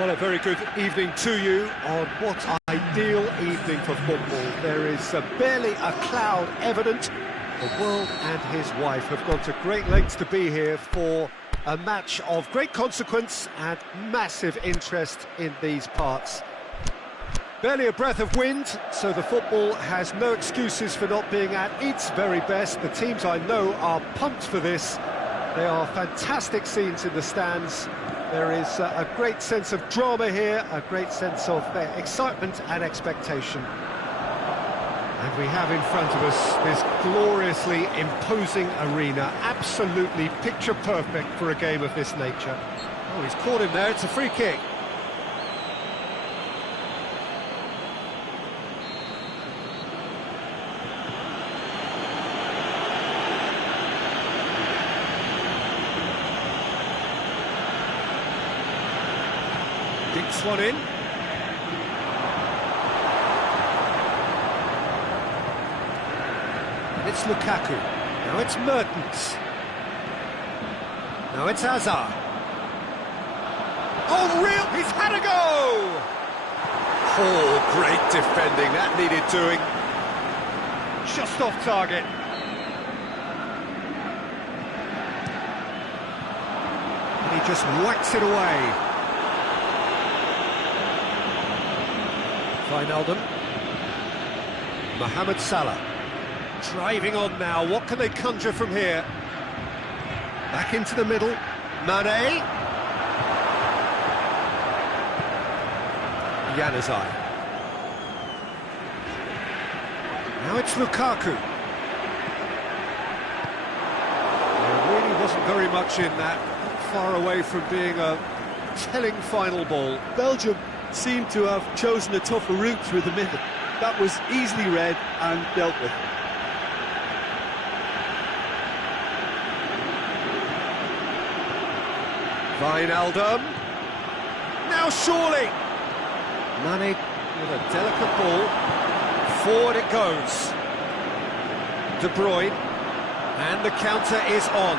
Well, a very good evening to you on what ideal evening for football. There is barely a cloud evident. The world and his wife have gone to great lengths to be here for a match of great consequence and massive interest in these parts. Barely a breath of wind, so the football has no excuses for not being at its very best. The teams I know are pumped for this. They are fantastic scenes in the stands. There is a great sense of drama here, a great sense of excitement and expectation. And we have in front of us this gloriously imposing arena, absolutely picture perfect for a game of this nature. Oh, he's caught him there, it's a free kick. Dinks one in. It's Lukaku. Now it's Mertens. Now it's Hazard. Oh, real! He's had a go! Oh, great defending. That needed doing. Just off target. And he just whacks it away. Wijnaldum. Mohamed Salah. Driving on now, what can they conjure from here? Back into the middle. Mane. Januzaj. Now it's Lukaku. There really wasn't very much in that. Far away from being a telling final ball. Belgium seemed to have chosen a tougher route through the middle. That was easily read and dealt with. Wijnaldum. Now surely. Mane with a delicate ball. Forward it goes. De Bruyne. And the counter is on.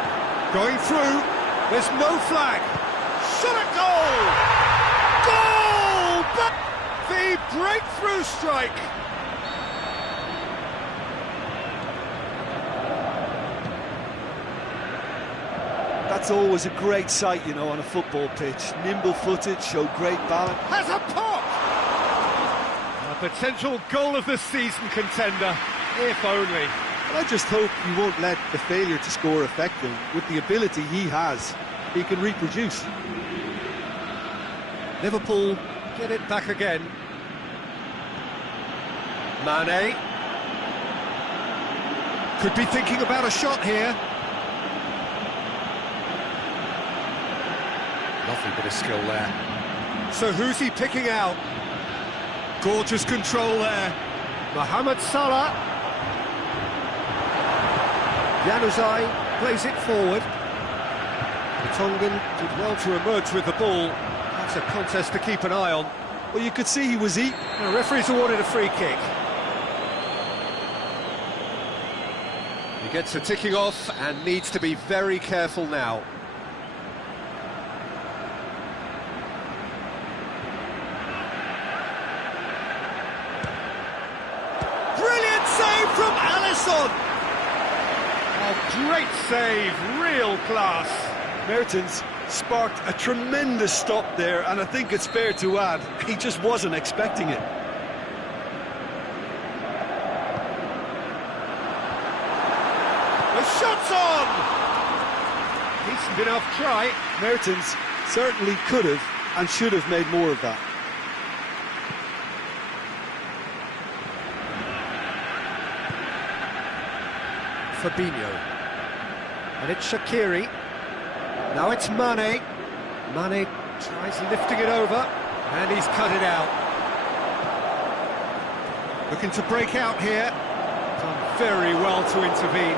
Going through. There's no flag. Shot at goal! Goal! But the breakthrough strike. That's always a great sight, you know, on a football pitch. Nimble-footed, show great balance. Has a pop! A potential goal of the season contender, if only. Well, I just hope he won't let the failure to score affect him. With the ability he has, he can reproduce. Liverpool get it back again. Mane. Could be thinking about a shot here. Lovely bit of skill there. So who's he picking out? Gorgeous control there. Mohamed Salah. Januzaj plays it forward. Tongan did well to emerge with the ball. That's a contest to keep an eye on. Well, you could see he was eating. The referee's awarded a free kick. He gets a ticking off and needs to be very careful now. Brilliant save from Alisson! Oh, great save, real class. Mertens sparked a tremendous stop there, and I think it's fair to add, he just wasn't expecting it. The shot's on! Decent enough try. Mertens certainly could have and should have made more of that. Fabinho. And it's Shaqiri. Now it's Mane. Mane tries lifting it over, and he's cut it out. Looking to break out here. Done very well to intervene.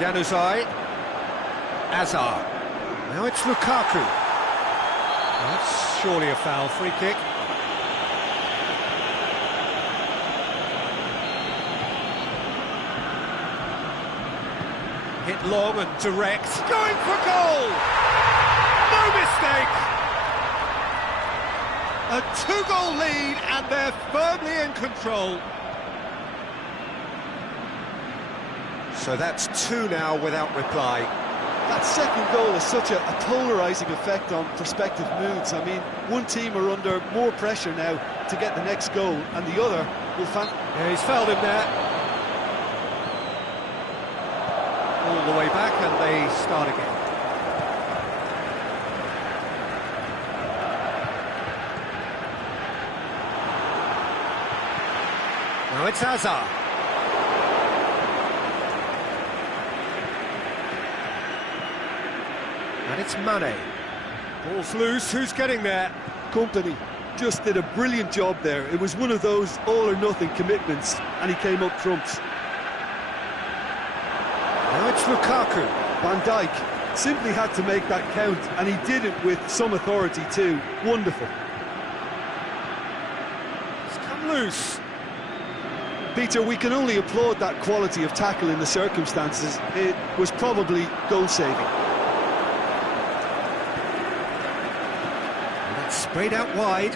Januzaj. Hazard. Now it's Lukaku. That's surely a foul. Free kick. Hit long and direct. Going for goal! No mistake! A 2-goal lead and they're firmly in control. So that's 2 now without reply. That second goal has such a polarising effect on prospective moods. I mean, one team are under more pressure now to get the next goal, and the other will Yeah, he's fouled him there. All the way back, and they start again. Now it's Hazard. And it's Mane. Ball's loose, who's getting there? Company just did a brilliant job there. It was one of those all-or-nothing commitments, and he came up trumps. Now it's Lukaku. Van Dijk simply had to make that count, and he did it with some authority too. Wonderful. It's come loose. Peter, we can only applaud that quality of tackle in the circumstances. It was probably goal-saving. Sprayed out wide.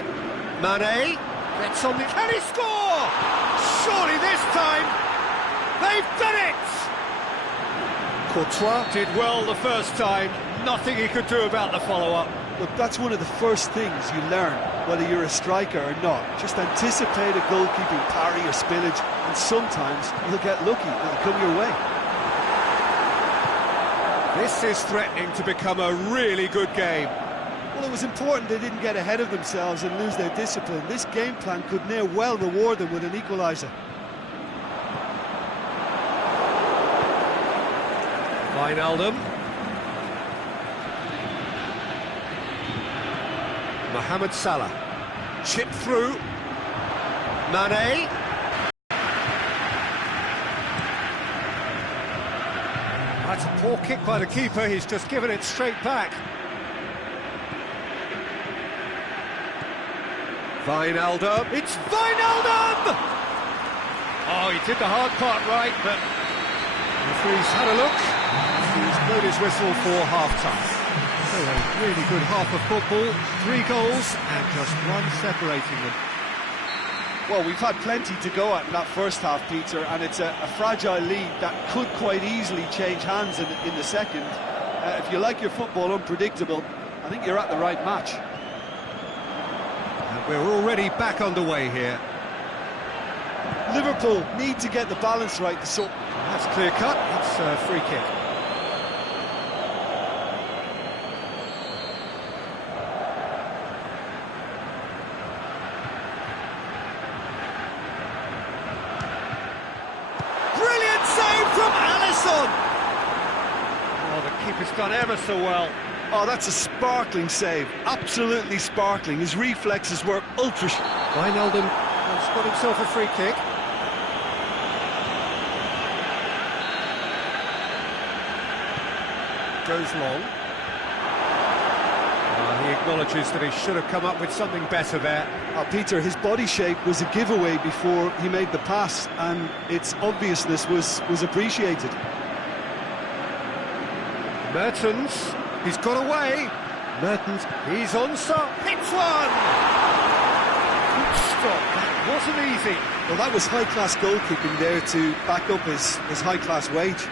Mane gets on the... Can he score? Surely this time they've done it! Courtois did well the first time. Nothing he could do about the follow-up. Look, that's one of the first things you learn, whether you're a striker or not. Just anticipate a goalkeeping parry or spillage, and sometimes you'll get lucky. It'll come your way. This is threatening to become a really good game. Well, it was important they didn't get ahead of themselves and lose their discipline. This game plan could near well reward them with an equaliser. Wijnaldum. Mohamed Salah. Chip through. Mane. That's a poor kick by the keeper, he's just given it straight back. Wijnaldum, it's Wijnaldum! Oh, he did the hard part right, but the referee's had a look. He's blown his whistle for half-time. So a really good half of football, 3 goals and just one separating them. Well, we've had plenty to go at in that first half, Peter, and it's a fragile lead that could quite easily change hands in the second. If you like your football unpredictable, I think you're at the right match. We're already back underway here. Liverpool need to get the balance right. That's clear cut, it's a free kick. Brilliant save from Alisson! Oh, the keeper's done ever so well. Oh, that's a sparkling save. Absolutely sparkling. His reflexes were ultra... Wijnaldum has got himself a free kick. Goes long. He acknowledges that he should have come up with something better there. Peter, his body shape was a giveaway before he made the pass, and its obviousness was appreciated. Mertens, he's got away. Mertens, he's onside. Hits one! Good stop, that wasn't easy. Well, that was high-class goalkeeping there to back up his high-class wage.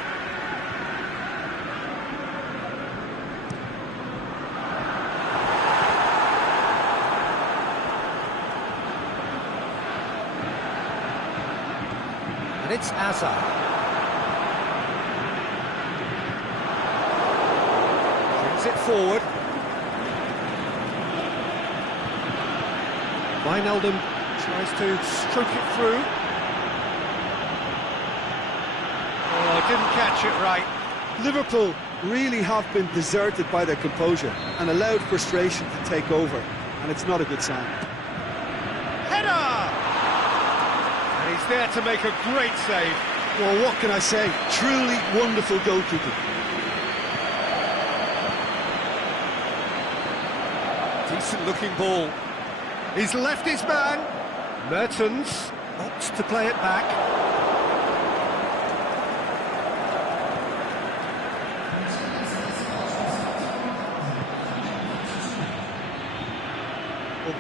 And it's Hazard. Brings it forward. Wijnaldum tries to stroke it through. Oh, didn't catch it right. Liverpool really have been deserted by their composure and allowed frustration to take over, and it's not a good sign. Header! And he's there to make a great save. Well, what can I say? Truly wonderful goalkeeping. Decent looking ball. He's left his man. Mertens opts to play it back.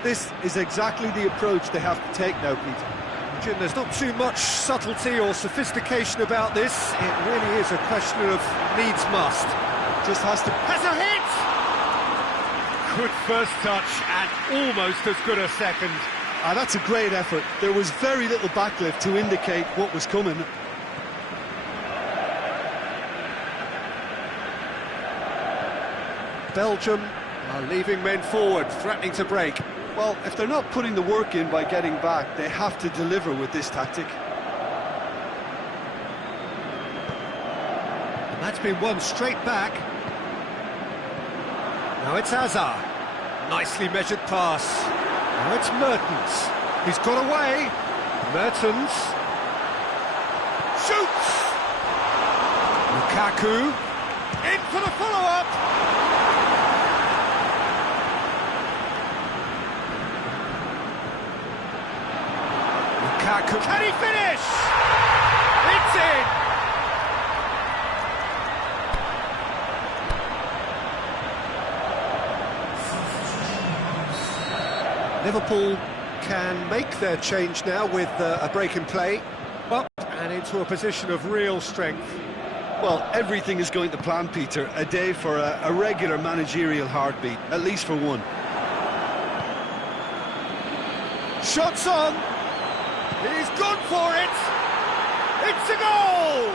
This is exactly the approach they have to take now, Peter. Jim, there's not too much subtlety or sophistication about this. It really is a question of needs must. Just has to... Has a hit! Good first touch and almost as good a second. That's a great effort. There was very little backlift to indicate what was coming. Belgium are leaving men forward, threatening to break. Well, if they're not putting the work in by getting back, they have to deliver with this tactic. And that's been won straight back. Now it's Hazard. Nicely measured pass. Now it's Mertens. He's got away. Mertens. Shoots! Lukaku. In for the follow-up. Lukaku. Can he finish? It's in! Liverpool can make their change now with a break in play, up and into a position of real strength. Well, everything is going to plan, Peter. A day for a regular managerial heartbeat, at least for one. Shots on! He's gone for it! It's a goal!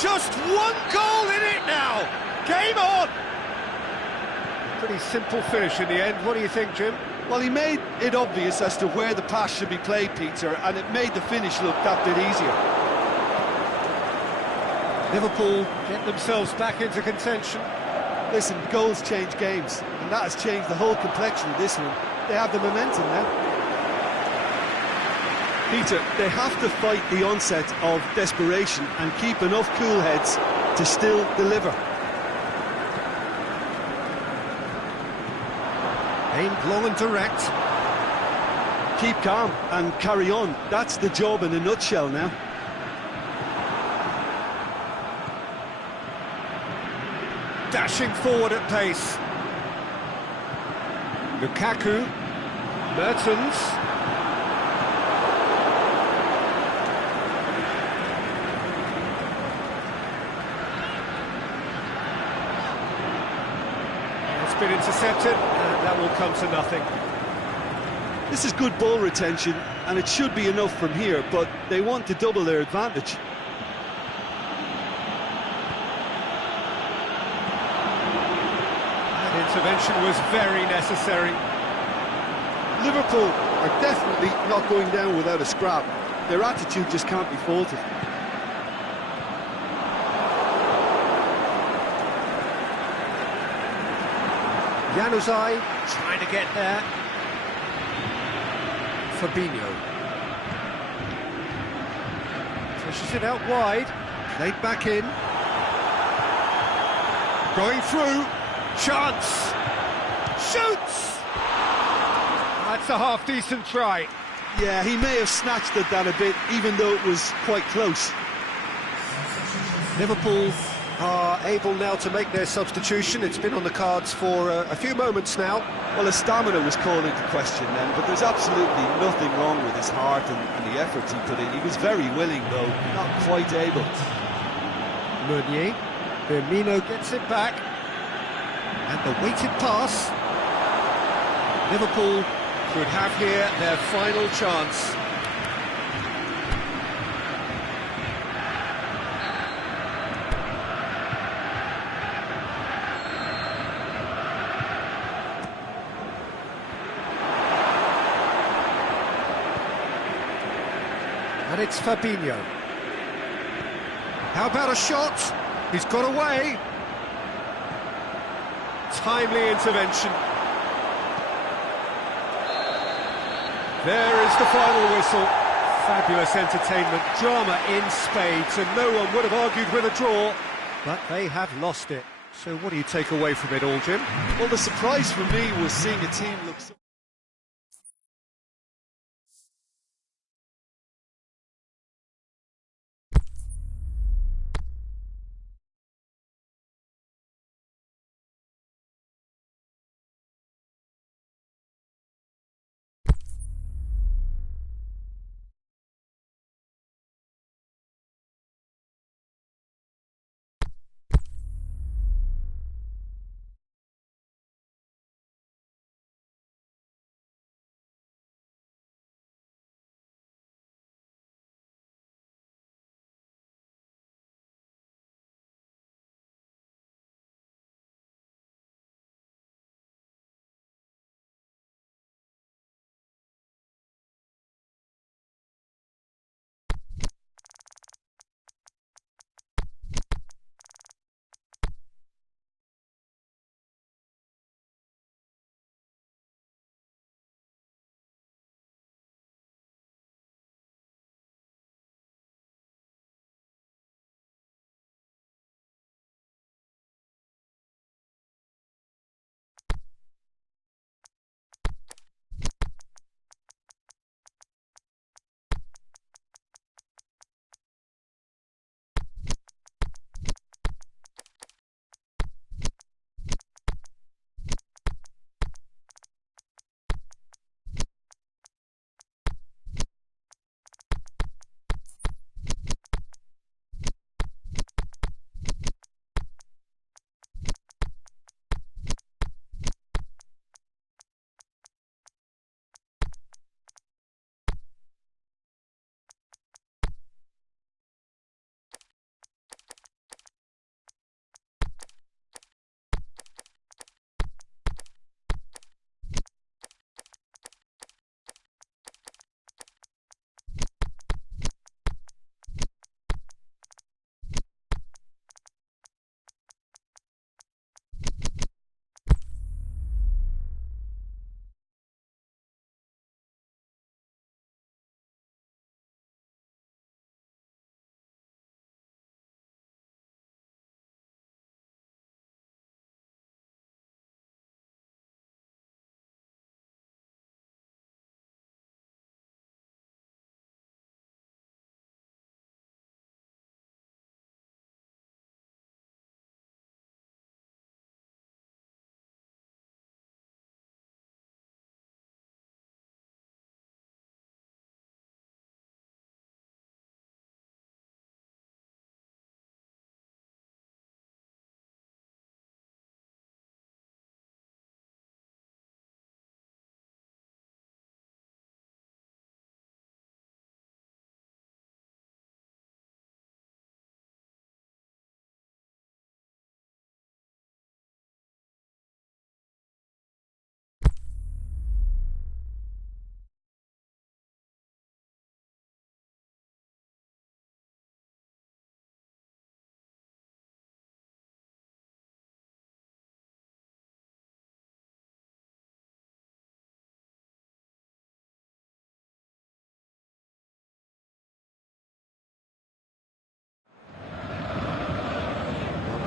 Just one goal in it now! Game on! Pretty simple finish in the end. What do you think, Jim? Well, he made it obvious as to where the pass should be played, Peter, and it made the finish look that bit easier. Liverpool get themselves back into contention. Listen, goals change games, and that has changed the whole complexion of this one. They have the momentum now. Peter, they have to fight the onset of desperation and keep enough cool heads to still deliver. Aimed long and direct. Keep calm and carry on. That's the job in a nutshell now. Dashing forward at pace. Lukaku. Mertens. It's been intercepted, and that will come to nothing. This is good ball retention, and it should be enough from here, but they want to double their advantage. That intervention was very necessary. Liverpool are definitely not going down without a scrap. Their attitude just can't be faulted. Januzaj trying to get there. Fabinho. Pushes it out wide. Played back in. Going through. Chance. Shoots! That's a half-decent try. Yeah, he may have snatched at that a bit, even though it was quite close. Liverpool are able now to make their substitution. It's been on the cards for a few moments now. Well, his stamina was called into question then, but there's absolutely nothing wrong with his heart and the efforts he put in. He was very willing, though, not quite able. Meunier. Firmino gets it back. And the weighted pass. Liverpool could have here their final chance. And it's Fabinho. How about a shot? He's got away. Timely intervention. There is the final whistle. Fabulous entertainment, drama in spades, and no one would have argued with a draw, but they have lost it. So what do you take away from it all, Jim? Well, the surprise for me was seeing a team look so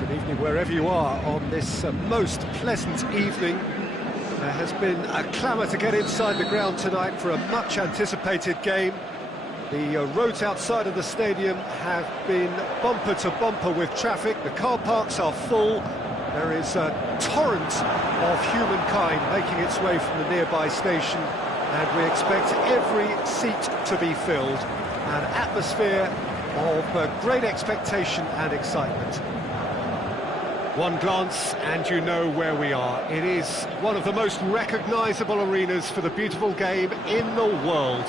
Good evening wherever you are on this most pleasant evening. There has been a clamour to get inside the ground tonight for a much-anticipated game. The roads outside of the stadium have been bumper to bumper with traffic. The car parks are full. There is a torrent of humankind making its way from the nearby station, and we expect every seat to be filled. An atmosphere of great expectation and excitement. One glance and you know where we are. It is one of the most recognisable arenas for the beautiful game in the world.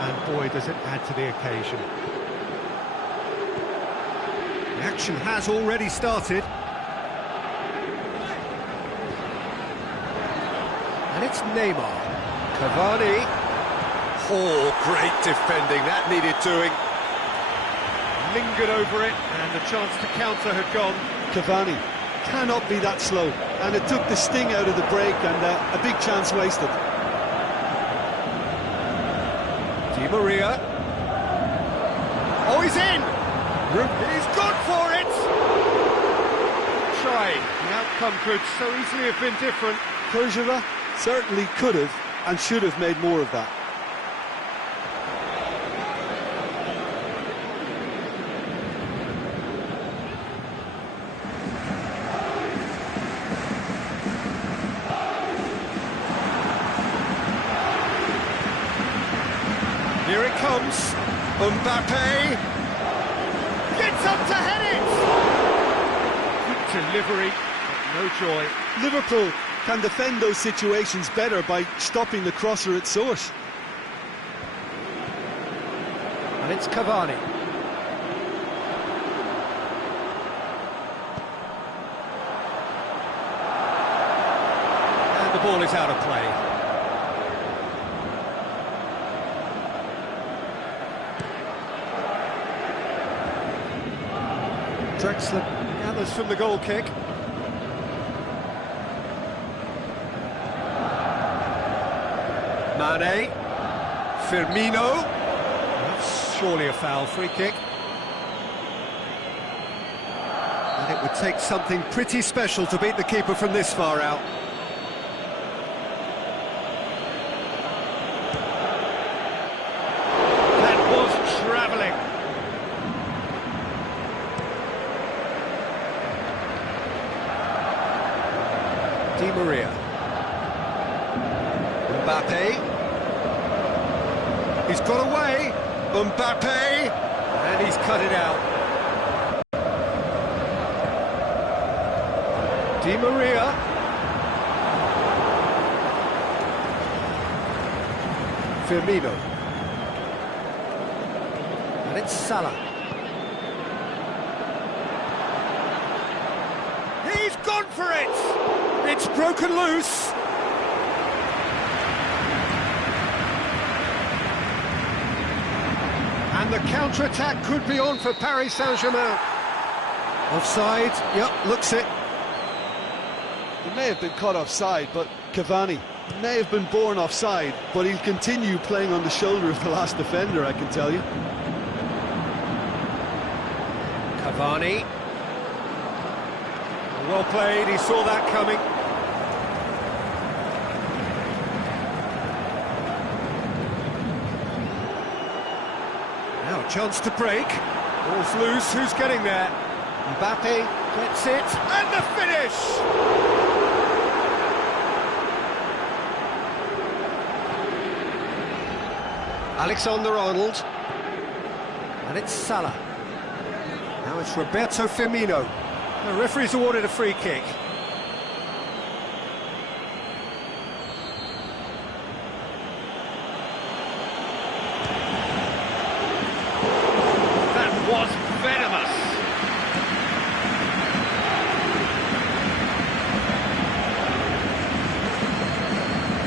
And boy, does it add to the occasion. The action has already started. And it's Neymar. Cavani. Oh, great defending. That needed doing. Lingered over it, and the chance to counter had gone. Cavani cannot be that slow, and it took the sting out of the break, and a big chance wasted. Di Maria. Oh, he's in! He's gone for it! Try. The outcome could so easily have been different. Kurzawa certainly could have and should have made more of that. Here it comes. Mbappe gets up to head it. Good delivery, but no joy. Liverpool can defend those situations better by stopping the crosser at source. And it's Cavani. And the ball is out of play. Drexler gathers from the goal kick. Mane, Firmino. That's surely a foul, free kick. And it would take something pretty special to beat the keeper from this far out. That was travelling. Di Maria. Mbappe. He's got away. Mbappe. And he's cut it out. Di Maria. Firmino. And it's Salah. He's gone for it! It's broken loose. And the counter-attack could be on for Paris Saint-Germain. Offside, yep, looks it. He may have been caught offside, but Cavani may have been born offside, but he'll continue playing on the shoulder of the last defender, I can tell you. Cavani. Well played, he saw that coming. Now a chance to break. Ball's loose, who's getting there? Mbappe gets it, and the finish! Alexander-Arnold. And it's Salah. Now it's Roberto Firmino. The referee's awarded a free kick. That was venomous.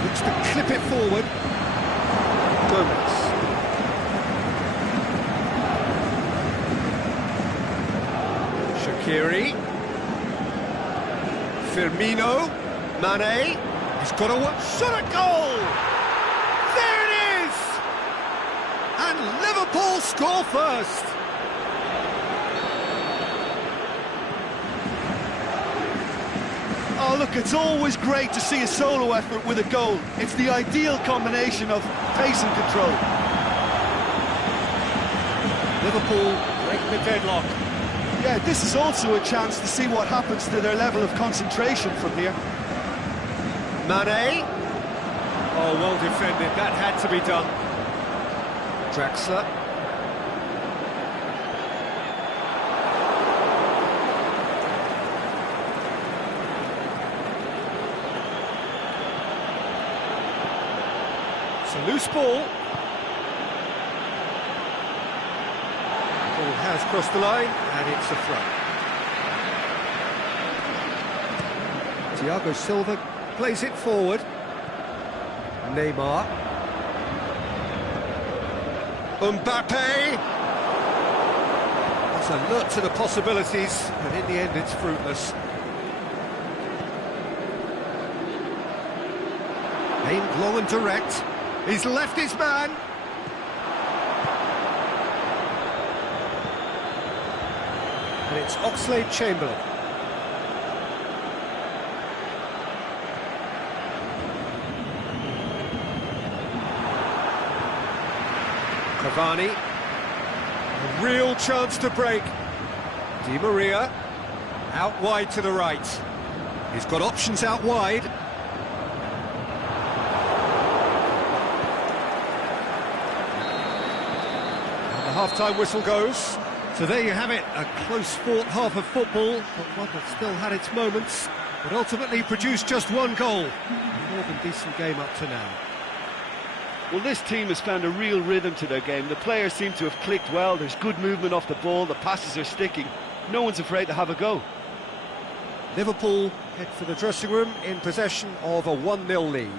Looks to clip it forward. Gomez. Shaqiri. Firmino. Mane. He's got a shot at goal! There it is! And Liverpool score first. Oh, look, it's always great to see a solo effort with a goal. It's the ideal combination of pace and control. Liverpool break the deadlock. Yeah, this is also a chance to see what happens to their level of concentration from here. Mane. Oh, well defended. That had to be done. Draxler. It's a loose ball. Ball has crossed the line, and it's a throw. Thiago Silva plays it forward. Neymar. Mbappe. That's alert to the possibilities, but in the end it's fruitless. Aimed long and direct. He's left his man. And it's Oxlade-Chamberlain. Cavani. A real chance to break. Di Maria. Out wide to the right. He's got options out wide. And the half-time whistle goes. So there you have it, a close-fought half of football, but one that still had its moments, but ultimately produced just one goal. A more than decent game up to now. Well, this team has found a real rhythm to their game. The players seem to have clicked well. There's good movement off the ball. The passes are sticking. No one's afraid to have a go. Liverpool head for the dressing room in possession of a 1-0 lead.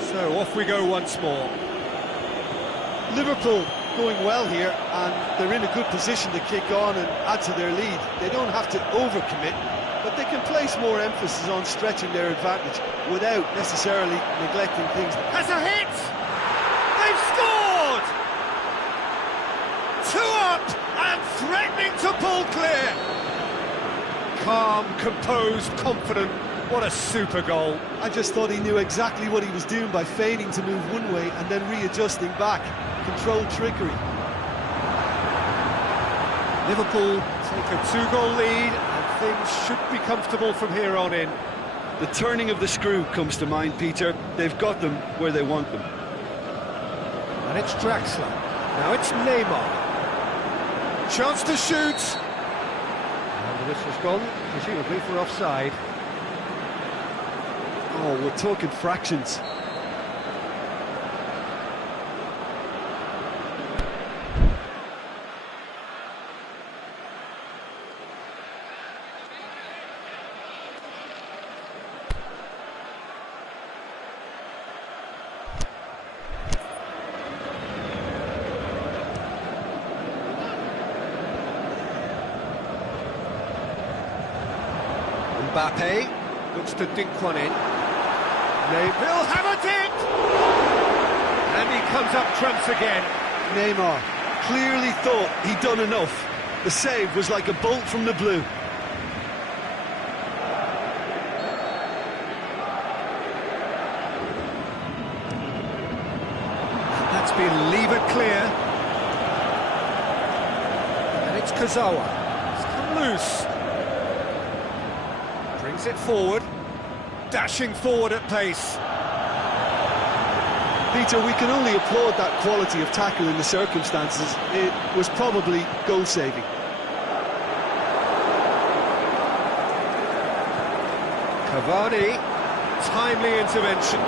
So off we go once more. Liverpool going well here, and they're in a good position to kick on and add to their lead. They don't have to overcommit, but they can place more emphasis on stretching their advantage without necessarily neglecting things. Has a hit! They've scored! 2 up and threatening to pull clear. Calm, composed, confident. What a super goal. I just thought he knew exactly what he was doing by feigning to move one way and then readjusting back. Controlled trickery. Liverpool take a 2-goal lead and things should be comfortable from here on in. The turning of the screw comes to mind, Peter. They've got them where they want them. And it's Draxler. Now it's Neymar. Chance to shoot. And the whistle's gone, presumably for offside. Oh, we're talking fractions. Mbappe looks to dink one in. He'll have it in! And he comes up trumps again. Neymar clearly thought he'd done enough. The save was like a bolt from the blue. That's been levered clear. And it's Kurzawa. It's come loose. Brings it forward. Dashing forward at pace. Peter, we can only applaud that quality of tackle in the circumstances. It was probably goal-saving. Cavani, timely intervention.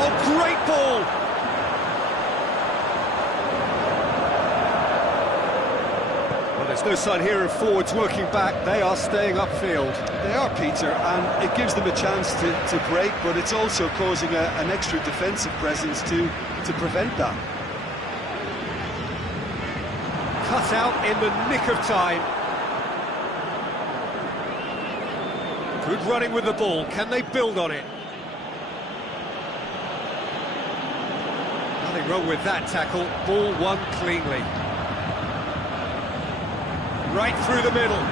Oh, great ball! There's no sign here of forwards working back. They are staying upfield. They are, Peter, and it gives them a chance to break, but it's also causing an extra defensive presence to prevent that. cut out in the nick of time. Good running with the ball. Can they build on it? Nothing wrong with that tackle. Ball won cleanly. Right through the middle.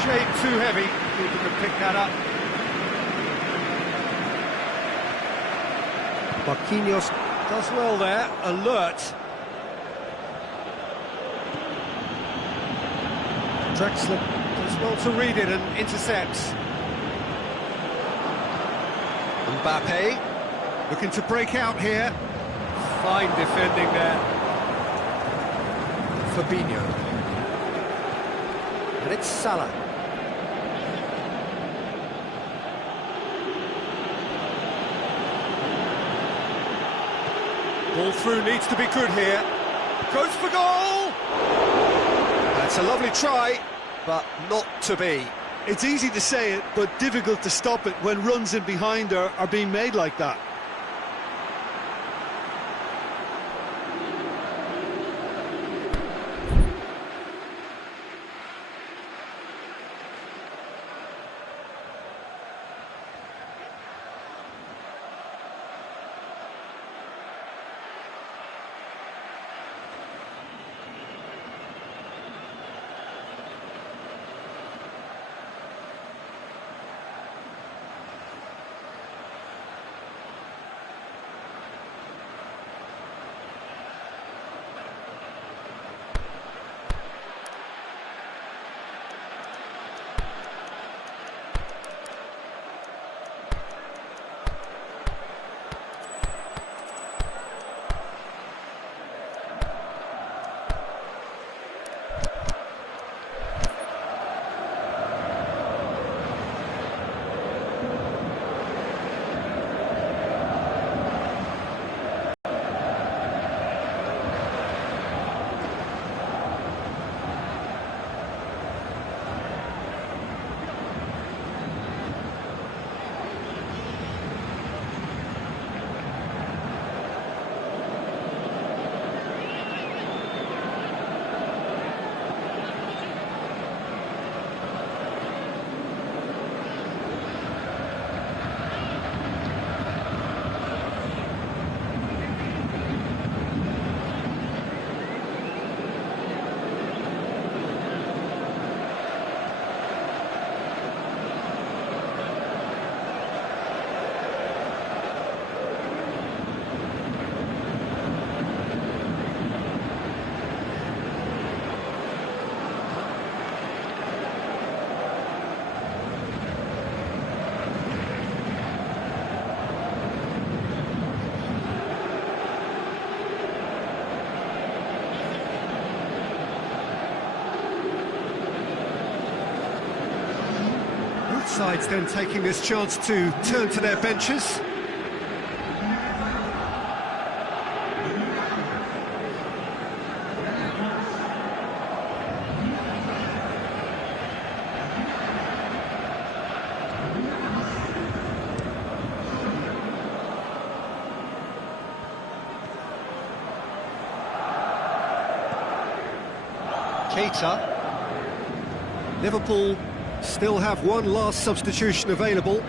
Shade too heavy. Keeper can pick that up. Marquinhos does well there. Alert. Drexler does well to read it and intercepts. Mbappe looking to break out here. Fine defending there. Fabinho. And it's Salah. Ball through needs to be good here. Goes for goal! That's a lovely try, but not to be. It's easy to say it, but difficult to stop it when runs in behind are being made like that. Sides then taking this chance to turn to their benches. Keita. Liverpool still have one last substitution available.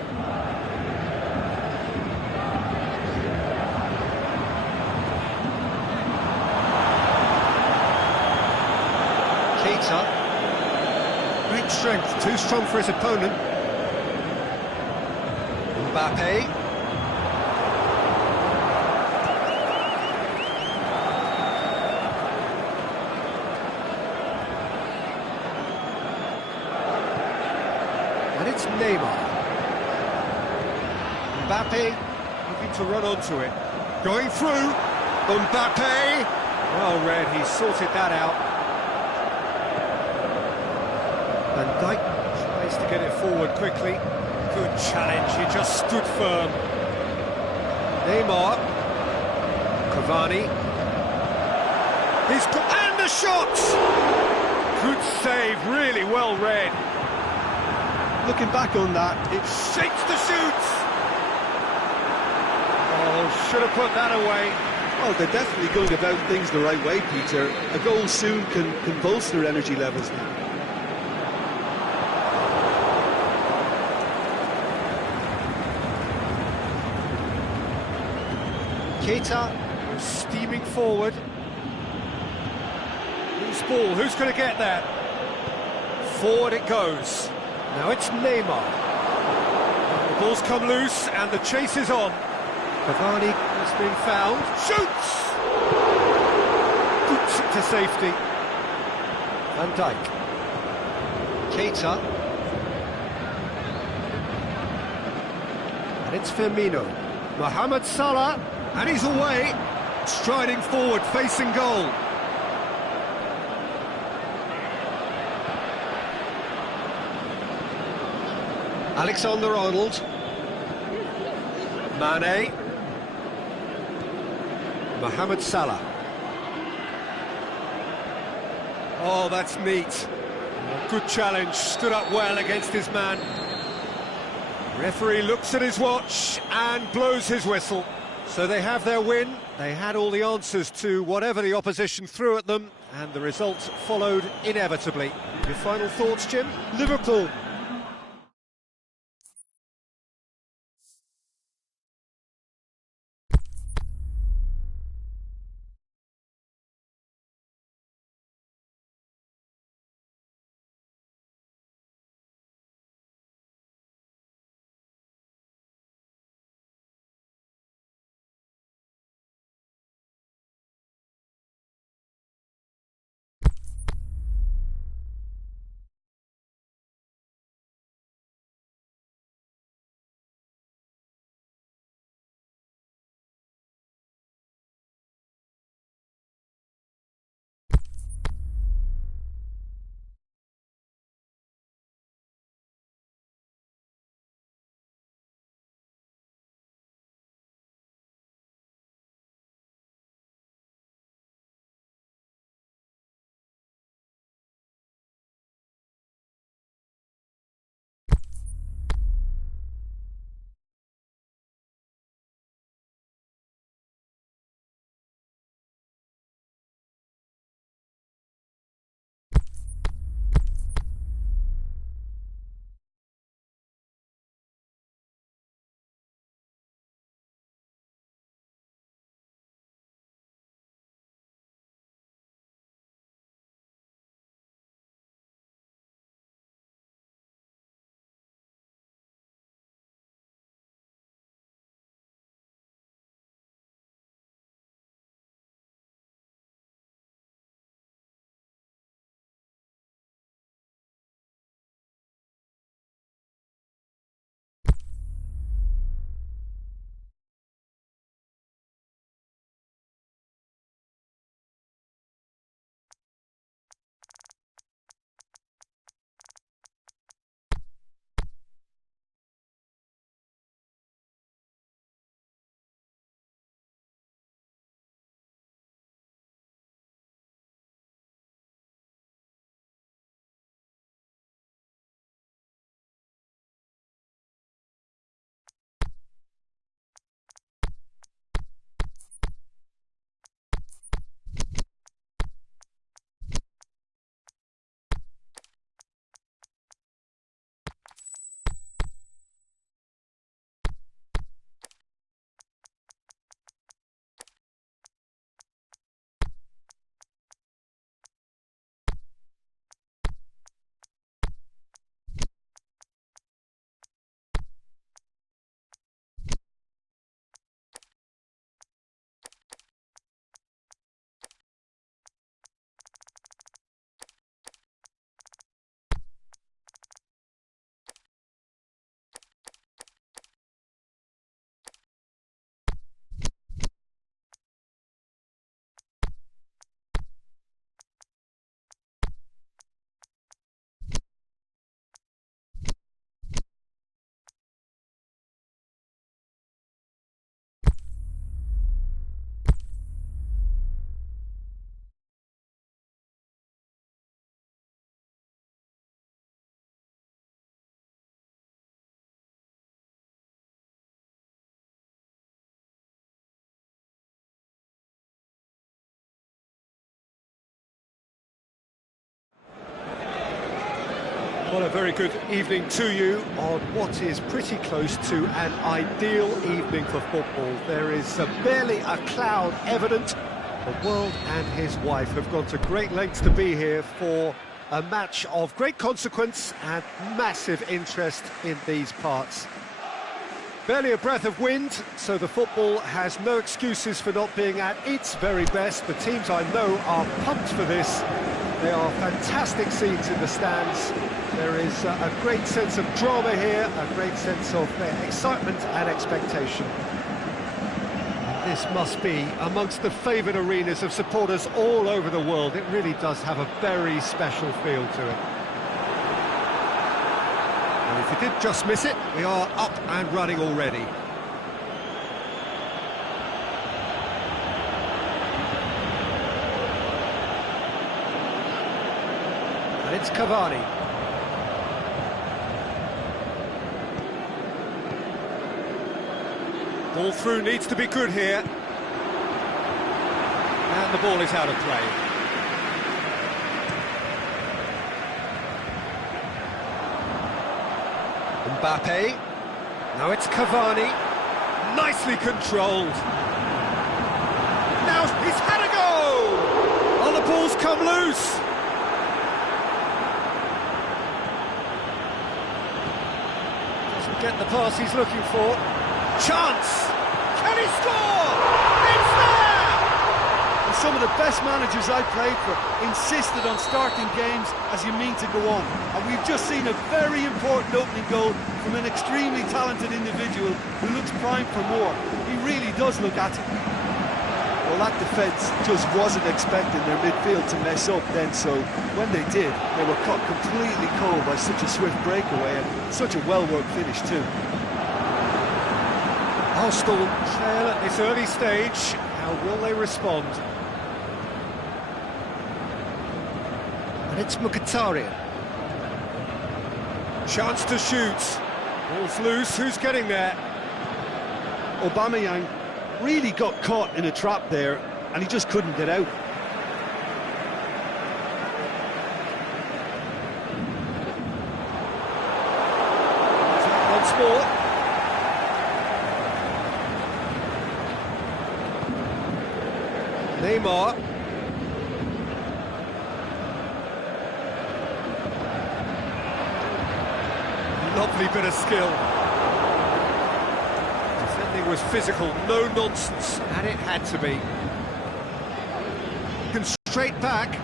Keita. Great strength, too strong for his opponent. Mbappe. And it's Neymar. Mbappe looking to run onto it. Going through. Mbappe. Well read, he sorted that out. Van Dijk tries to get it forward quickly. Good challenge, he just stood firm. Neymar. Cavani. And the shot! Good save, really well read. Looking back on that, it Shakes the shoots! Oh, should have put that away. Well, they're definitely going about things the right way, Peter. A goal soon can bolster energy levels now. Keita steaming forward. Loose ball, who's going to get that? Forward it goes. Now it's Neymar. The ball's come loose and the chase is on. Cavani has been found. Shoots! Boots it to safety. Van Dijk. Keita. And it's Firmino. Mohamed Salah. And he's away. Striding forward, facing goal. Alexander-Arnold. Mane. Mohamed Salah. Oh, that's neat. Good challenge, stood up well against his man. Referee looks at his watch and blows his whistle. So they have their win. They had all the answers to whatever the opposition threw at them, and the results followed inevitably. Your final thoughts, Jim? Liverpool Well, a very good evening to you on what is pretty close to an ideal evening for football. There is barely a cloud evident. The world and his wife have gone to great lengths to be here for a match of great consequence and massive interest in these parts. Barely a breath of wind, so the football has no excuses for not being at its very best. The teams I know are pumped for this. There are fantastic scenes in the stands. There is a great sense of drama here, a great sense of excitement and expectation. This must be amongst the favoured arenas of supporters all over the world. It really does have a very special feel to it. And if you did just miss it, we are up and running already. And it's Cavani. Ball through needs to be good here. And the ball is out of play. Mbappe. Now it's Cavani. Nicely controlled. Now he's had a go! Oh, the ball's come loose. Doesn't get the pass he's looking for. Chance! Can he score? It's there! And some of the best managers I've played for insisted on starting games as you mean to go on. And we've just seen a very important opening goal from an extremely talented individual who looks primed for more. He really does look at it. Well, that defence just wasn't expecting their midfield to mess up then, so when they did, they were caught completely cold by such a swift breakaway and such a well-worked finish too. Arsenal trail at this early stage. How will they respond? And it's Mkhitaryan. Chance to shoot. Ball's loose. Who's getting there? Aubameyang really got caught in a trap there, and he just couldn't get out. Once more. Neymar. Lovely bit of skill. Defending was physical, no nonsense, and it had to be. And straight back.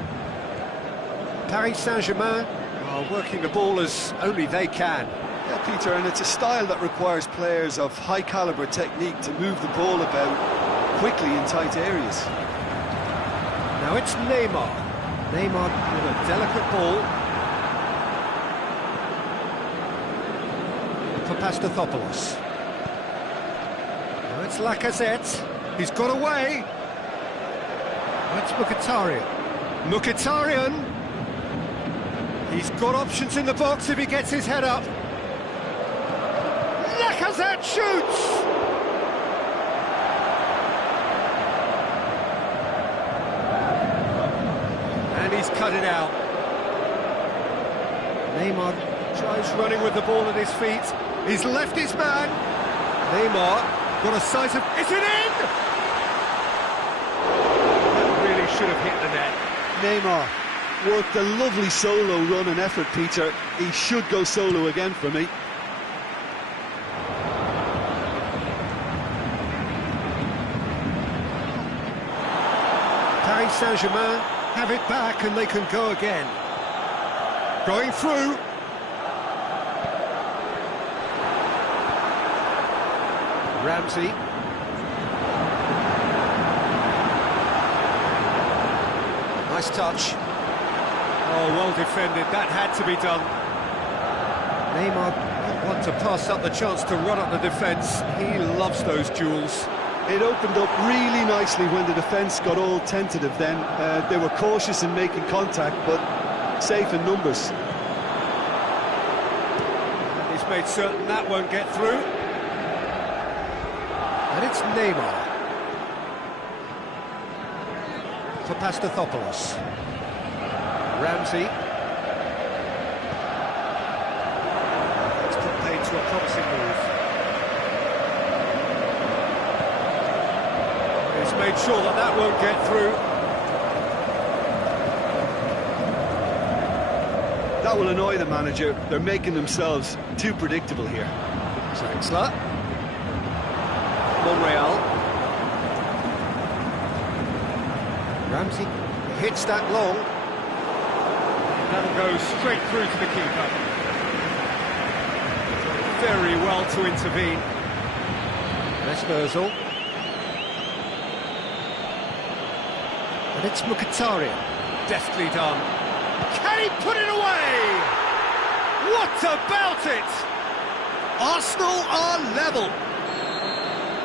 Paris Saint-Germain are working the ball as only they can. Yeah, Peter, and it's a style that requires players of high calibre technique to move the ball about quickly in tight areas. Now it's Neymar. Neymar with a delicate ball. For Pastathopoulos. Now it's Lacazette. He's got away. Now it's Mkhitaryan. Mkhitaryan. He's got options in the box if he gets his head up. Lacazette shoots! And he's cut it out. Neymar tries running with the ball at his feet. He's left his man. Neymar got a sight of... Is it in? That really should have hit the net. Neymar worked a lovely solo run and effort, Peter. He should go solo again for me. Paris Saint-Germain have it back and they can go again. Going through. Ramsey. Nice touch. Oh, well defended. That had to be done. Neymar didn't want to pass up the chance to run up the defence. He loves those duels. It opened up really nicely when the defence got all tentative then. They were cautious in making contact, but safe in numbers. He's made certain that won't get through. And it's Neymar. For Pastathopoulos. Ramsey. made sure that that won't get through. That will annoy the manager. They're making themselves too predictable here. Draxler. Monreal. Ramsey hits that long. That'll go straight through to the keeper. Very well to intervene. Mesmerzl. And it's Mkhitaryan. Deftly done. Can he put it away? What about it? Arsenal are level.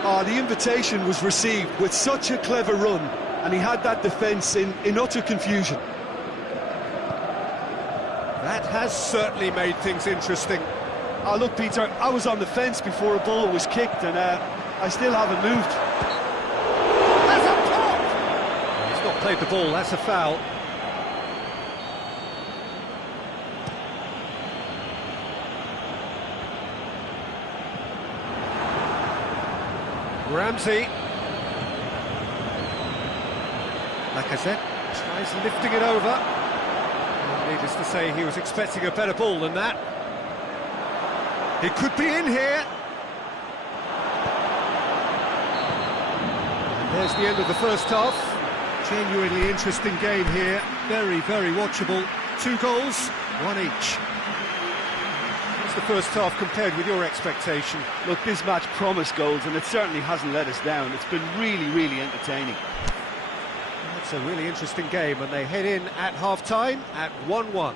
Oh, the invitation was received with such a clever run, and he had that defence in utter confusion. That has certainly made things interesting. Oh, look, Peter, I was on the fence before a ball was kicked, and I still haven't moved. That's a pop! He's not played the ball, that's a foul. Ramsey. Lacazette tries lifting it over. Well, needless to say, he was expecting a better ball than that. He could be in here. And there's the end of the first half. Genuinely interesting game here. Very, very watchable. 2 goals, 1 each. What's the first half compared with your expectation? Look, this match promised goals, and it certainly hasn't let us down. It's been really, really entertaining. That's a really interesting game, and they head in at half-time at 1-1.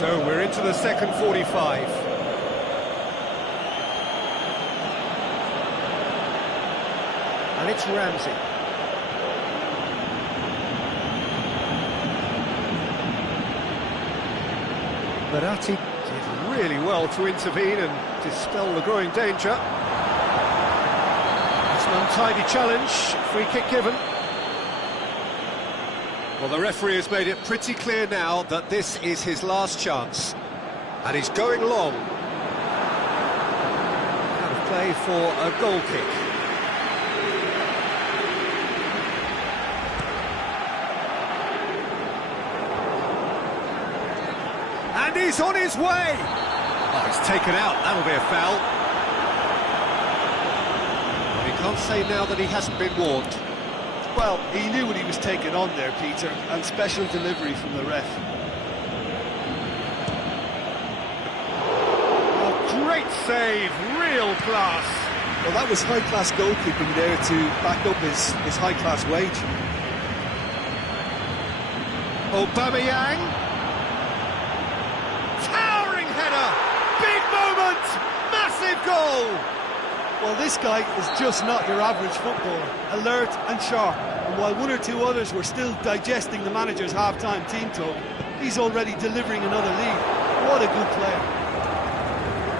So we're into the second 45. And it's Ramsey. Verratti did really well to intervene and dispel the growing danger. It's an untidy challenge, free kick given. Well, the referee has made it pretty clear now that this is his last chance. And he's going long. Out of play for a goal kick. And he's on his way! Oh, he's taken out, that'll be a foul. Well, he can't say now that he hasn't been warned. Well, he knew what he was taking on there, Peter, and special delivery from the ref. Oh, great save, real class. Well, that was high-class goalkeeping there to back up his high-class wage. Aubameyang. Towering header, big moment, massive goal. Well, this guy is just not your average footballer, alert and sharp. And while 1 or 2 others were still digesting the manager's half-time team talk, he's already delivering another lead. What a good player.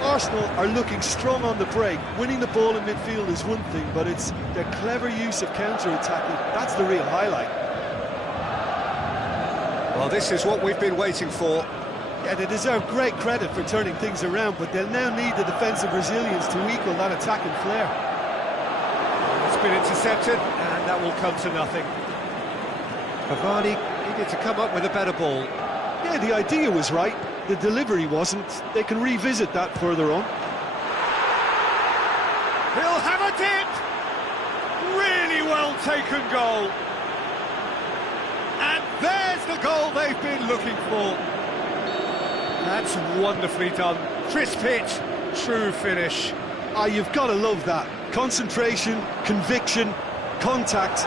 Arsenal are looking strong on the break. Winning the ball in midfield is one thing, but it's their clever use of counter-attacking. That's the real highlight. Well, this is what we've been waiting for. Yeah, they deserve great credit for turning things around, but they'll now need the defensive resilience to equal that attacking flair. It's been intercepted, and that will come to nothing. Cavani Needed to come up with a better ball. Yeah, the idea was right, the delivery wasn't. They can revisit that further on. He'll have a dip! Really well taken goal. And there's the goal they've been looking for. That's wonderfully done. Crisp hit, true finish. Ah, you've got to love that. Concentration, conviction, contact,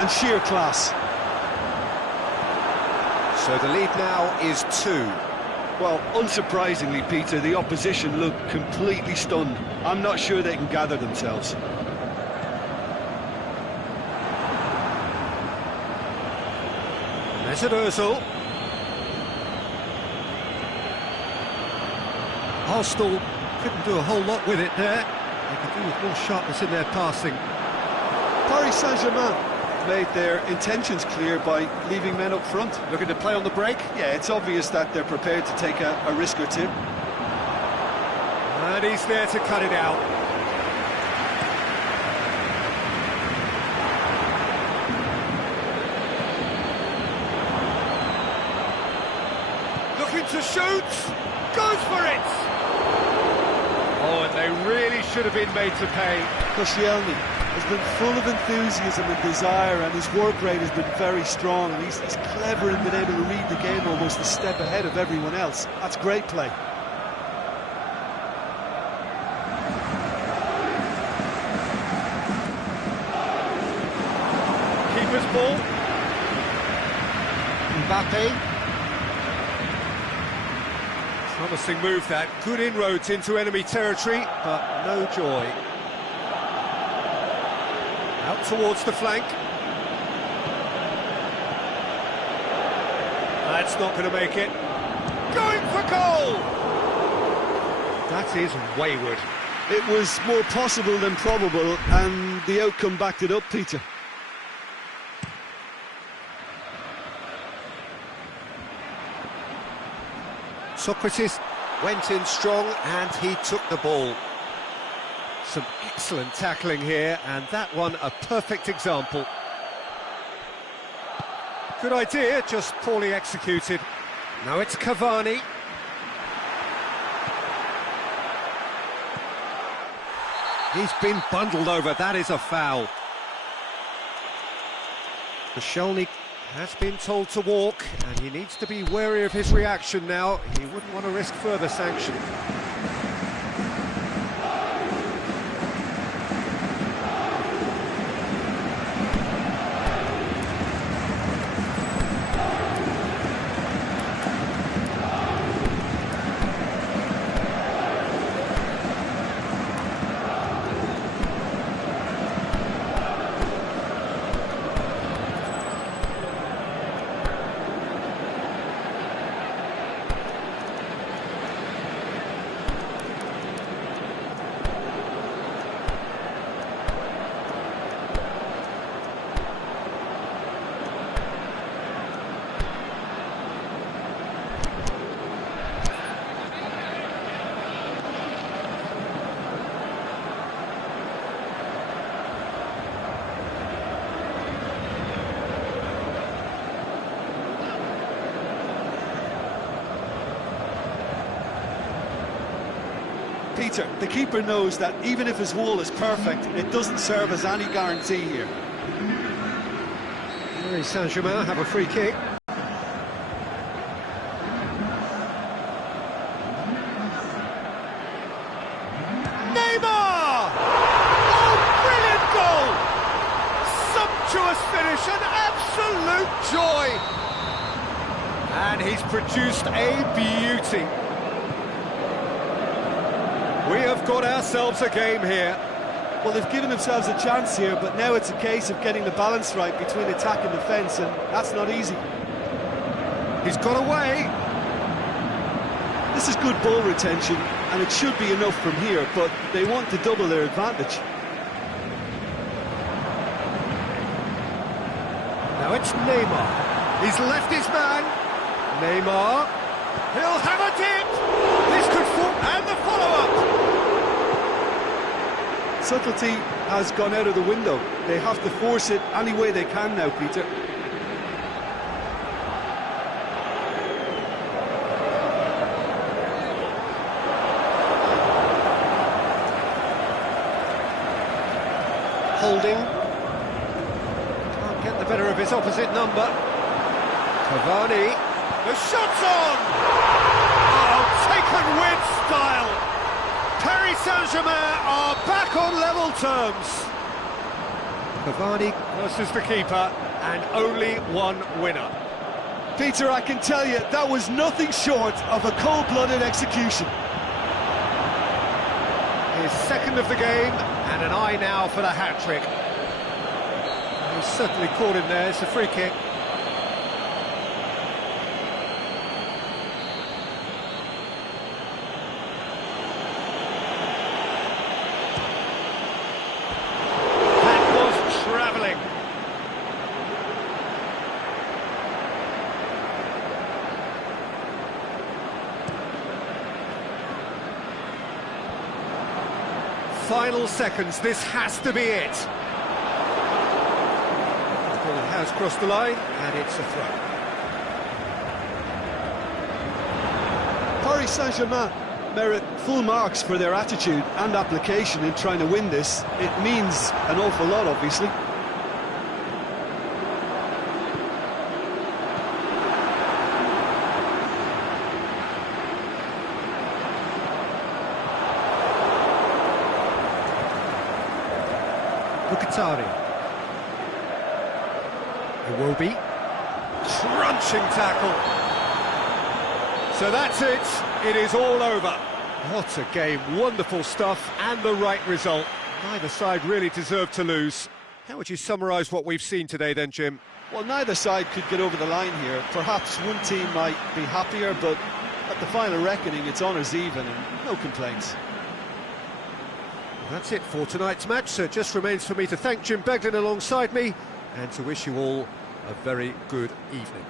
and sheer class. So the lead now is 2. Well, unsurprisingly, Peter, the opposition look completely stunned. I'm not sure they can gather themselves. Mesut Ozil. Arsenal couldn't do a whole lot with it there. They could do with more sharpness in their passing. Paris Saint-Germain made their intentions clear by leaving men up front. Looking to play on the break. Yeah, it's obvious that they're prepared to take a risk or two. And he's there to cut it out. Looking to shoot. Goes for it. Oh, and they really should have been made to pay. Koscielny has been full of enthusiasm and desire, and his work rate has been very strong, and he's clever in being able to read the game almost a step ahead of everyone else. That's great play. Keeper's ball. Mbappe. Promising move that. Good inroads into enemy territory, but no joy. Out towards the flank. That's not going to make it. Going for goal! That is wayward. It was more possible than probable, and the outcome backed it up, Peter. Socrates went in strong and he took the ball. Some excellent tackling here, and that one a perfect example. Good idea, just poorly executed. Now it's Cavani. He's been bundled over, that is a foul. Koscielny has been told to walk, and he needs to be wary of his reaction now. He wouldn't want to risk further sanction. Peter, the keeper knows that even if his wall is perfect, it doesn't serve as any guarantee here. Paris Saint-Germain have a free kick. Neymar! Oh, brilliant goal! Sumptuous finish, an absolute joy! And he's produced a beauty. We have got ourselves a game here. Well, they've given themselves a chance here, but now it's a case of getting the balance right between attack and defence, and that's not easy. He's got away. This is good ball retention, and it should be enough from here, but they want to double their advantage. Now it's Neymar. He's left his man. Neymar. He'll have a dip. This could fall, and the follow-up. Subtlety has gone out of the window. They have to force it any way they can now, Peter. holding. Can't get the better of his opposite number. Cavani. The shot's on! Oh, taken with style! Paris Saint-Germain are back on level terms. Cavani versus the keeper, and only one winner. Peter, I can tell you, that was nothing short of a cold-blooded execution. His second of the game, and an eye now for the hat-trick. He's certainly caught him there, it's a free kick. That was travelling. Final seconds, this has to be it. The ball has crossed the line, and it's a throw. Paris Saint-Germain merit full marks for their attitude and application in trying to win this. It means an awful lot, obviously. Bukatari. Iwobi. Crunching tackle. So that's it. It is all over. What a game. Wonderful stuff and the right result. Neither side really deserved to lose. How would you summarise what we've seen today then, Jim? Well, neither side could get over the line here. Perhaps one team might be happier, but at the final reckoning, it's honours even and no complaints. That's it for tonight's match, so it just remains for me to thank Jim Beglin alongside me and to wish you all a very good evening.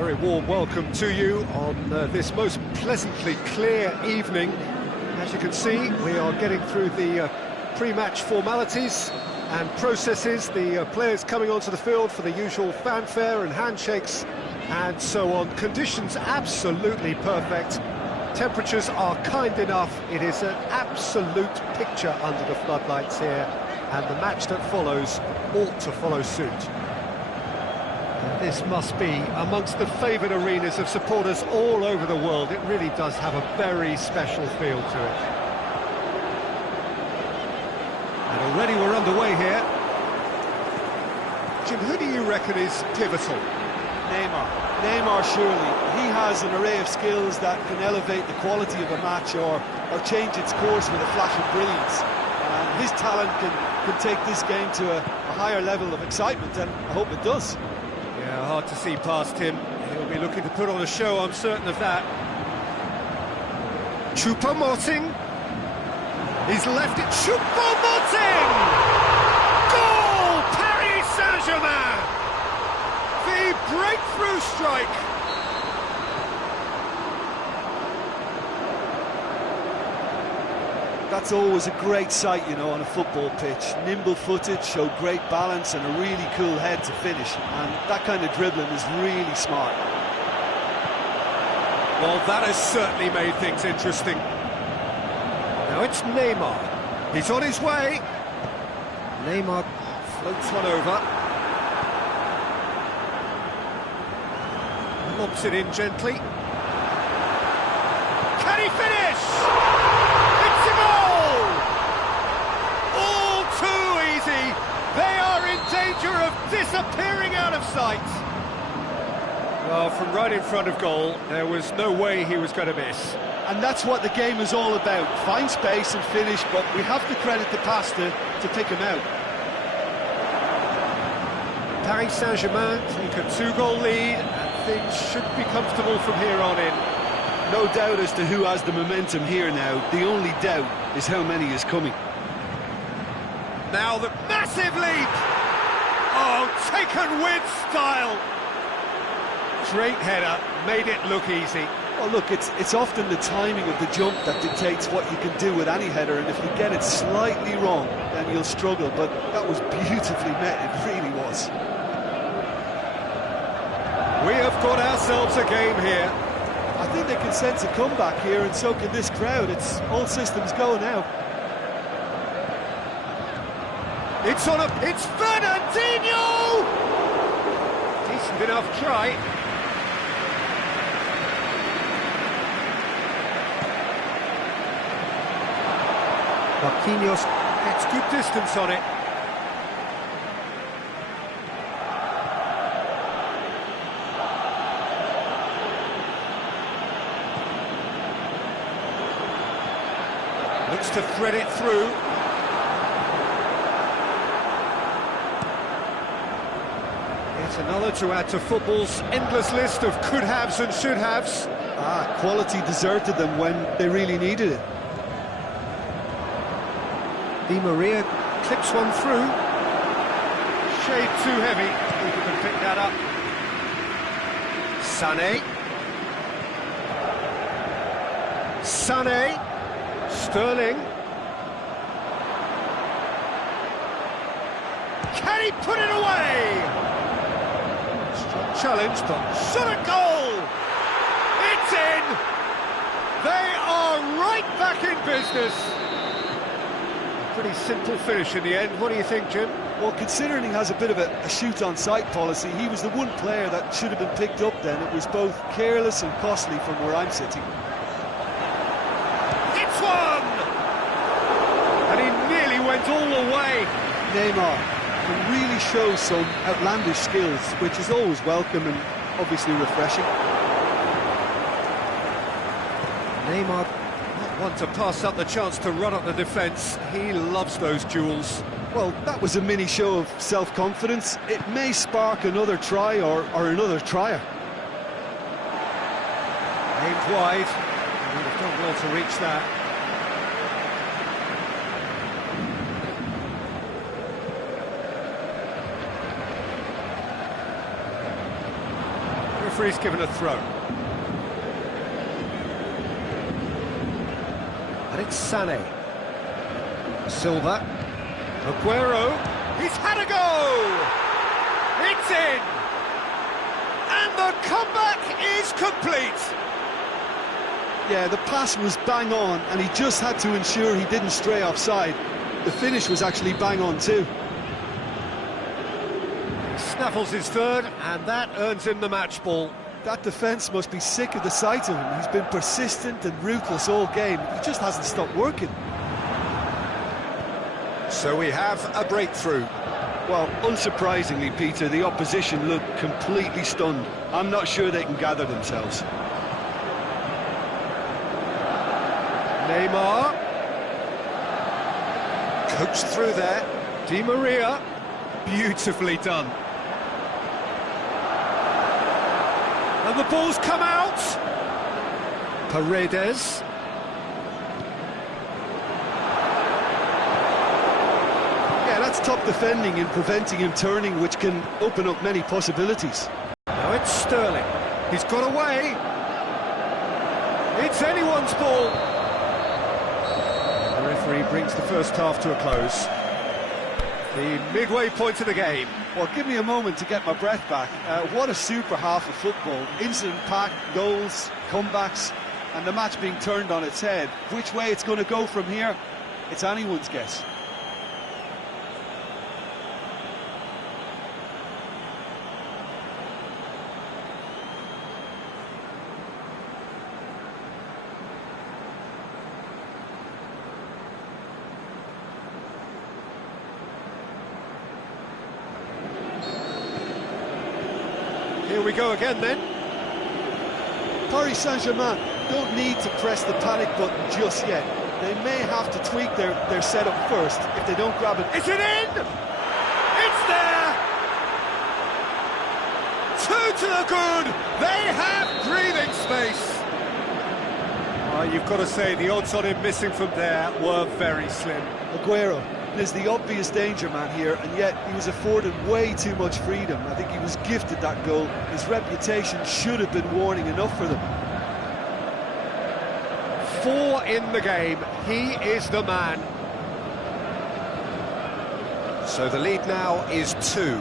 Very warm welcome to you on this most pleasantly clear evening. As you can see, we are getting through the pre-match formalities and processes, the players coming onto the field for the usual fanfare and handshakes and so on. Conditions absolutely perfect. Temperatures are kind enough. It is an absolute picture under the floodlights here, and the match that follows ought to follow suit. This must be amongst the favoured arenas of supporters all over the world. It really does have a very special feel to it. And already we're underway here. Jim, who do you reckon is pivotal? Neymar, surely. He has an array of skills that can elevate the quality of a match or change its course with a flash of brilliance. And his talent can take this game to a higher level of excitement, and I hope it does. Yeah, hard to see past him. He'll be looking to put on a show, I'm certain of that. Choupo-Moting. He's left it. Choupo-Moting! Goal! Paris Saint-Germain! The breakthrough strike! That's always a great sight, you know, on a football pitch. Nimble-footed, showed great balance and a really cool head to finish. And that kind of dribbling is really smart. Well, that has certainly made things interesting. Now it's Neymar. He's on his way. Neymar floats one over. Lobs it in gently. Can he finish? It's a goal! All too easy. They are in danger of disappearing out of sight. Well, from right in front of goal, there was no way he was going to miss. And that's what the game is all about. Find space and finish, but we have to credit the pass to pick him out. Paris Saint-Germain take a 2-goal lead, and things should be comfortable from here on in. No doubt as to who has the momentum here now. The only doubt is how many is coming. Now the massive leap! Oh, taken with style! Great header, made it look easy. Well, look, it's often the timing of the jump that dictates what you can do with any header, and if you get it slightly wrong, then you'll struggle, but that was beautifully met, it really was. We have got ourselves a game here. I think they can sense a comeback here, and so can this crowd. It's all systems go now. It's Fernandinho! Decent enough try. Marquinhos gets good distance on it. Looks to thread it through. Yet another to add to football's endless list of could-haves and should-haves. Quality deserted them when they really needed it. Di Maria clips one through. Shade too heavy. Keeper can pick that up. Sané. Sterling. Can he put it away? Strong challenge, but shot a goal! It's in! They are right back in business. Pretty simple finish in the end. What do you think, Jim? Well, considering he has a bit of a shoot-on-sight policy, he was the one player that should have been picked up then. It was both careless and costly from where I'm sitting. It's one! And he nearly went all the way. Neymar can really show some outlandish skills, which is always welcome and obviously refreshing. Neymar not one to pass up the chance to run up the defence. He loves those duels. Well, that was a mini show of self-confidence. It may spark another try or another trier. Aimed wide. He would have done well to reach that. Referee's given a throw. And it's Sané. Silva. Aguero. He's had a go! It's in! And the comeback is complete! Yeah, the pass was bang on, and he just had to ensure he didn't stray offside. The finish was actually bang on too. Snaffles his third, and that earns him the match ball. That defence must be sick of the sight of him. He's been persistent and ruthless all game. He just hasn't stopped working. So we have a breakthrough. Well, unsurprisingly, Peter, the opposition look completely stunned. I'm not sure they can gather themselves. Neymar. Coached through there. Di Maria. Beautifully done. And the ball's come out. Paredes. Yeah, that's top defending and preventing him turning, which can open up many possibilities. Now it's Sterling. He's got away. It's anyone's ball. The referee brings the first half to a close. The midway point of the game. Well, give me a moment to get my breath back. What a super half of football. Incident-packed, goals, comebacks, and the match being turned on its head. Which way it's going to go from here, it's anyone's guess. Here we go again then. Paris Saint-Germain don't need to press the panic button just yet. They may have to tweak their setup first if they don't grab it. Is it in? It's there! Two to the good! They have breathing space! You've got to say, the odds on him missing from there were very slim. Aguero is the obvious danger man here, and yet he was afforded way too much freedom. I think he was gifted that goal. His reputation should have been warning enough for them. 4 in the game. He is the man. So the lead now is 2.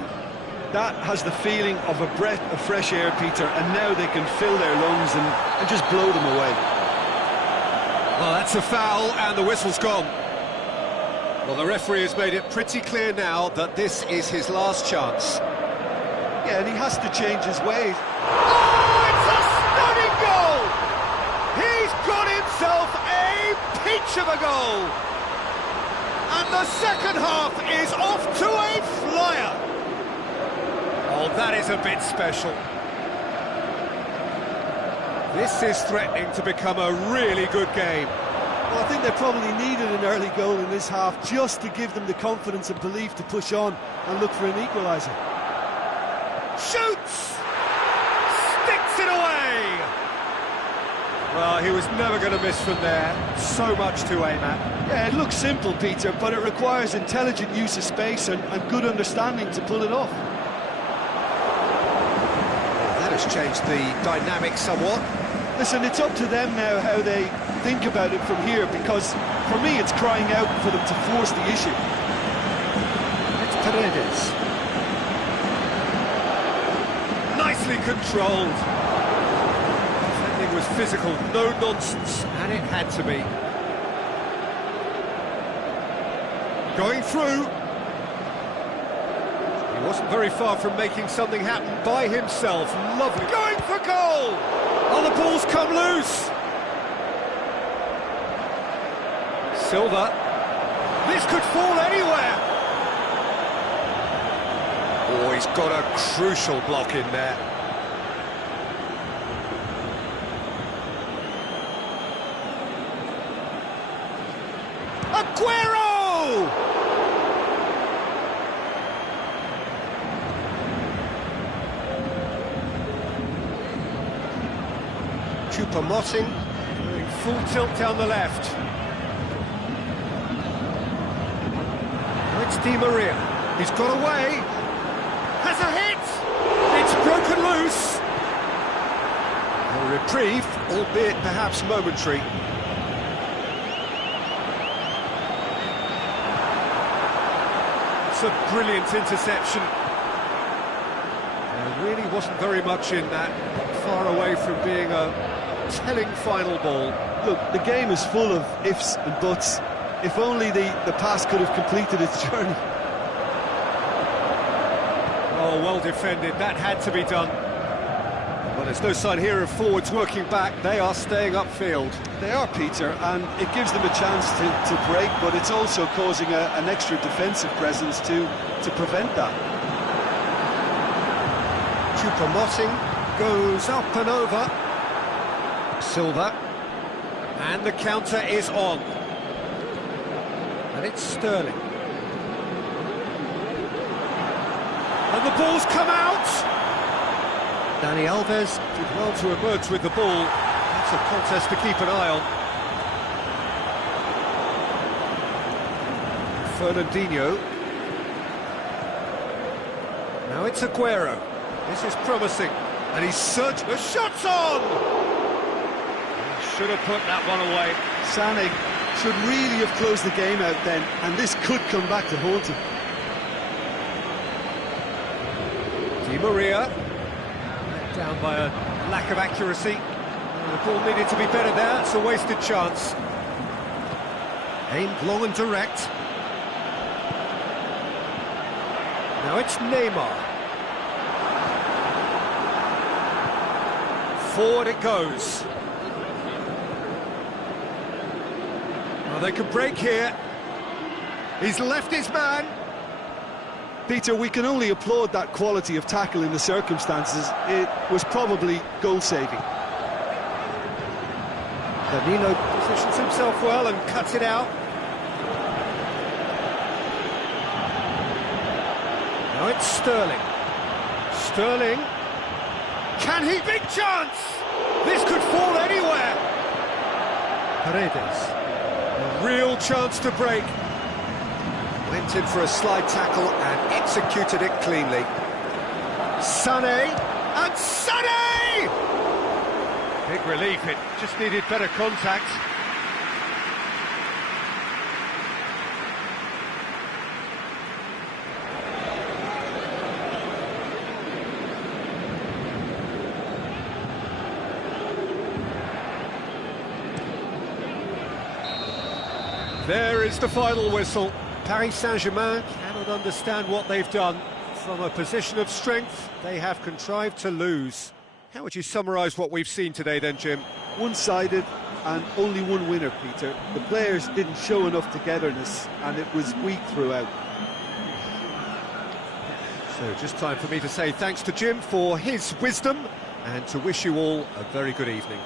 That has the feeling of a breath of fresh air, Peter, and now they can fill their lungs and just blow them away. Well, that's a foul, and the whistle's gone. Well, the referee has made it pretty clear now that this is his last chance. Yeah, and he has to change his ways. Oh, it's a stunning goal! He's got himself a peach of a goal! And the second half is off to a flyer! Oh, that is a bit special. This is threatening to become a really good game. Well, I think they probably needed an early goal in this half just to give them the confidence and belief to push on and look for an equaliser. Shoots! Sticks it away! Well, he was never going to miss from there. So much to aim at. Yeah, it looks simple, Peter, but it requires intelligent use of space and good understanding to pull it off. That has changed the dynamic somewhat. Listen, it's up to them now how they think about it from here, because for me it's crying out for them to force the issue. It's Paredes. Nicely controlled. Defending was physical, no nonsense, and it had to be. Going through. He wasn't very far from making something happen by himself. Lovely. Going for goal! Oh, the ball's come loose. Silva. This could fall anywhere. Oh, he's got a crucial block in there. Aguero! Choupo-Moting doing full tilt down the left. Now it's Di Maria. He's got away. Has a hit. It's broken loose. reprieve, albeit perhaps momentary. It's a brilliant interception. There really wasn't very much in that, far away from being a telling final ball. Look, the game is full of ifs and buts. If only the pass could have completed its journey. Oh, well defended, that had to be done. Well, there's no sign here of forwards working back, they are staying upfield. They are, Peter, and it gives them a chance to break, but it's also causing an extra defensive presence to prevent that. Choupo-Moting goes up and over. Silva. And the counter is on. And it's Sterling. And the ball's come out! Dani Alves did well to emerge with the ball. That's a contest to keep an eye on. Fernandinho. Now it's Aguero. This is promising. And he's searched. The shot's on! Should have put that one away. Sané should really have closed the game out then, and this could come back to haunt him. Di Maria. Down by a lack of accuracy. The ball needed to be better there. It's a wasted chance. Aimed long and direct. Now it's Neymar. Forward it goes. Well, they can break here. He's left his man. Peter, we can only applaud that quality of tackle in the circumstances. It was probably goal-saving. Danilo positions himself well and cuts it out. Now it's Sterling. Sterling. Can he? Big chance! This could fall anywhere. Paredes. A real chance to break. Went in for a slide tackle and executed it cleanly. Sané, and Sané! Big relief, it just needed better contact. There is the final whistle. Paris Saint-Germain cannot understand what they've done. From a position of strength, they have contrived to lose. How would you summarise what we've seen today then, Jim? One-sided and only one winner, Peter. The players didn't show enough togetherness and it was weak throughout. So just time for me to say thanks to Jim for his wisdom and to wish you all a very good evening.